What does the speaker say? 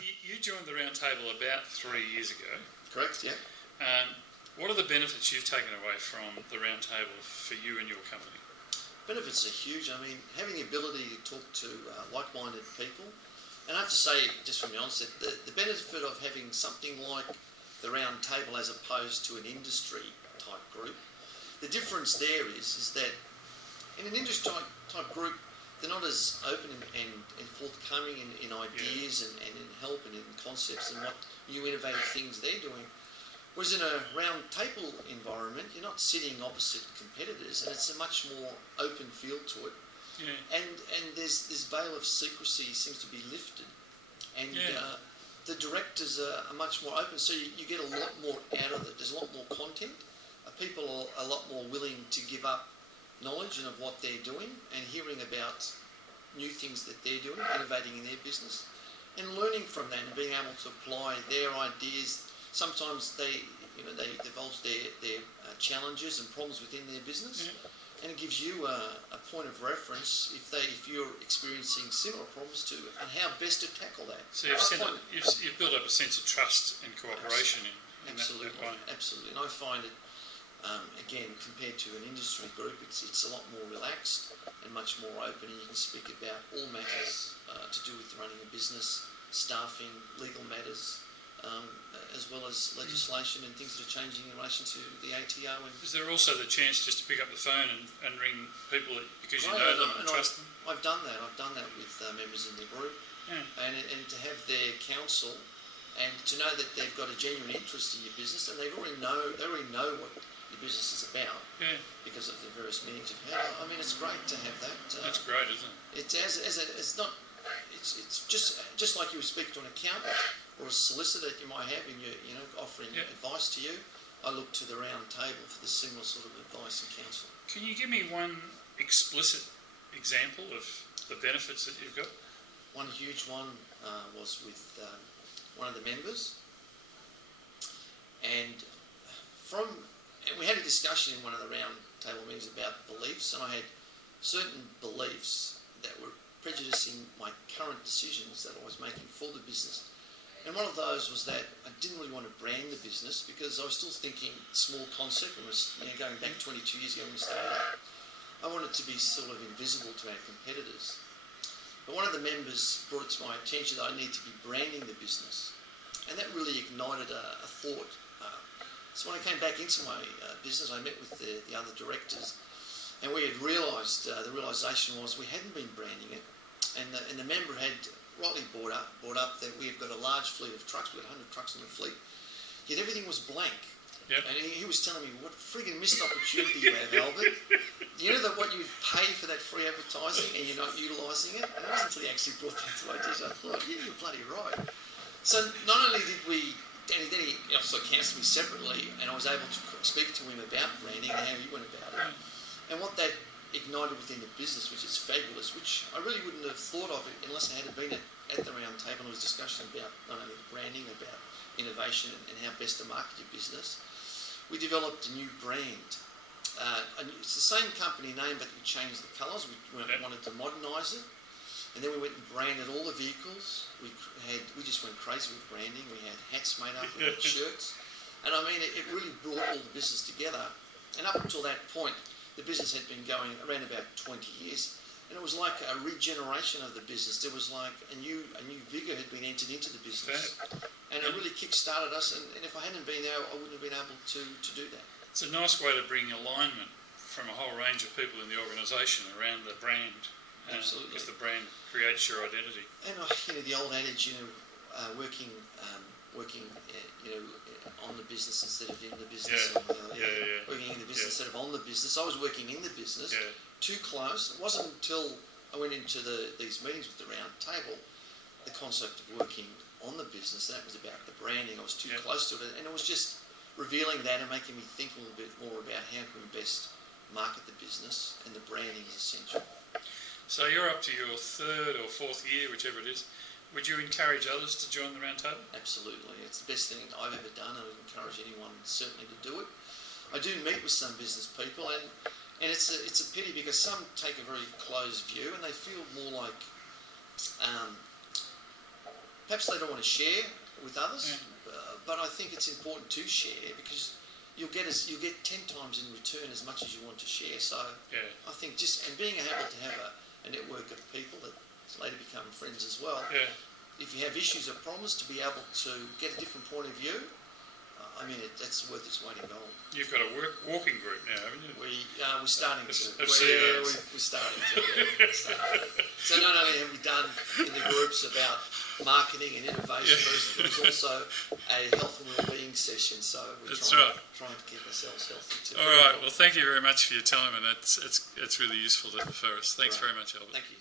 You joined the round table about 3 years ago. Correct, yeah. What are the benefits you've taken away from the round table for you and your company? Benefits are huge. I mean, having the ability to talk to like-minded people, and I have to say, just from the onset, the benefit of having something like the round table as opposed to an industry type group, the difference there is that in an industry type group, they're not as open and forthcoming in ideas and in help and in concepts and what new innovative things they're doing. Whereas in a round table environment, you're not sitting opposite competitors, and it's a much more open feel to it. Yeah. And there's this veil of secrecy seems to be lifted, and the directors are much more open, so you get a lot more out of it. There's a lot more content. People are a lot more willing to give up knowledge and of what they're doing and hearing about new things that they're doing, innovating in their business, and learning from that and being able to apply their ideas. Sometimes they divulge their challenges and problems within their business, and it gives you a point of reference if you're experiencing similar problems too, and how best to tackle that. So you've built up a sense of trust and cooperation in that way. Absolutely, and I find it. Again, compared to an industry group, it's a lot more relaxed and much more open, and you can speak about all matters to do with running a business, staffing, legal matters, as well as legislation and things that are changing in relation to the ATO. And is there also the chance just to pick up the phone and ring people because you know them and trust them? I've done that. I've done that with members in the group, and to have their counsel and to know that they've got a genuine interest in your business, and they already know what your business is about because of the various meetings you've had. I mean, it's great to have that. That's great, isn't it? It's just like you would speak to an accountant or a solicitor that you might have in your offering advice to you. I look to the round table for the similar sort of advice and counsel. Can you give me one explicit example of the benefits that you've got? One huge one was with one of the members, and we had a discussion in one of the round table meetings about beliefs, and I had certain beliefs that were prejudicing my current decisions that I was making for the business. And one of those was that I didn't really want to brand the business because I was still thinking small concept and was going back 22 years ago when we started. I wanted to be sort of invisible to our competitors. But one of the members brought it to my attention that I need to be branding the business. And that really ignited a thought. So when I came back into my business, I met with the other directors, and we had realised, the realisation was we hadn't been branding it, and the member had rightly brought up that we've got a large fleet of trucks. We've got 100 trucks in the fleet, yet everything was blank. Yep. And he was telling me, what friggin' missed opportunity you have, Albert. You know that what you would pay for that free advertising and you're not utilising it? And it wasn't until he actually brought that to my attention, I thought, yeah, you're bloody right. So not only did we, and then he also counselled me separately, and I was able to speak to him about branding and how he went about it. And what that ignited within the business, which is fabulous, which I really wouldn't have thought of it unless I had been at the round table and there was discussion about not only the branding, about innovation and how best to market your business. We developed a new brand. It's the same company name, but we changed the colours. We wanted to modernise it. And then we went and branded all the vehicles. We just went crazy with branding. We had hats made up, we had shirts. And I mean, it really brought all the business together. And up until that point, the business had been going around about 20 years. And it was like a regeneration of the business. There was like a new vigour had been entered into the business. And it really kick-started us. And if I hadn't been there, I wouldn't have been able to do that. It's a nice way to bring alignment from a whole range of people in the organisation around the brand. Absolutely. Because the brand creates your identity. And the old adage, working on the business instead of in the business. Working in the business instead of on the business. I was working in the business, too close. It wasn't until I went into these meetings with the round table, the concept of working on the business, that was about the branding. I was too close to it, and it was just revealing that and making me think a little bit more about how can we best market the business, and the branding is essential. So you're up to your third or fourth year, whichever it is. Would you encourage others to join the round table? Absolutely. It's the best thing I've ever done. I would encourage anyone certainly to do it. I do meet with some business people, and it's a pity because some take a very closed view and they feel more like perhaps they don't want to share with others, but I think it's important to share because you'll get 10 times in return as much as you want to share. So I think and being able to have a network of people that later become friends as well. Yeah. If you have issues or problems, to be able to get a different point of view, that's worth its weight in gold. You've got a walking group now, haven't you? We're starting to. I've seen that. We're starting to. So not only have we done in the groups about marketing and innovation, but there's also a health and wellbeing session. So we're trying to keep ourselves healthy too. All right. Well, thank you very much for your time, and it's really useful for us. Thanks very much, Albert. Thank you.